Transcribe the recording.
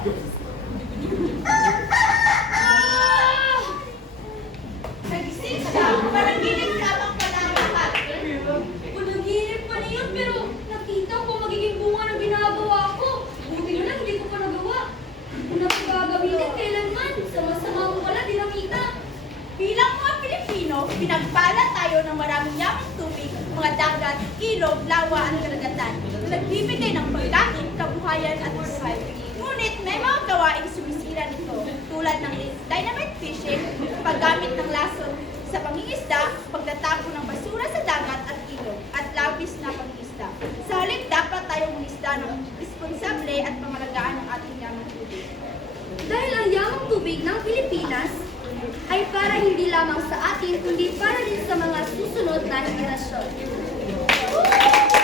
Nagising siya, panaginip lamang pala ang lahat. Panaginip pa niyon, pero nakita ko magiging bunga ng ginagawa ko. Buti na lang, hindi ko pa nagawa. Kung napagagamitin kailanman, sama-sama ko pala, dinamita. Bilang mga Pilipino, pinagpala tayo ng maraming yamang tubig, mga dagat, ilog, lawa at karagatan na nagbibigay ng pagkain, kabuhayan at buhay. Ngunit may mga gawaing sumisira nito tulad ng dynamite fishing, paggamit ng lason sa pangingisda, pagtatapon ng basura sa dagat at ilog, at labis na pangingisda. Sa halip, dapat tayong mangisda ng responsable at pangalagaan ng ating yamang tubig. Dahil ang yamang tubig ng Pilipinas ay para hindi lamang sa atin, kundi para din sa mga susunod na henerasyon.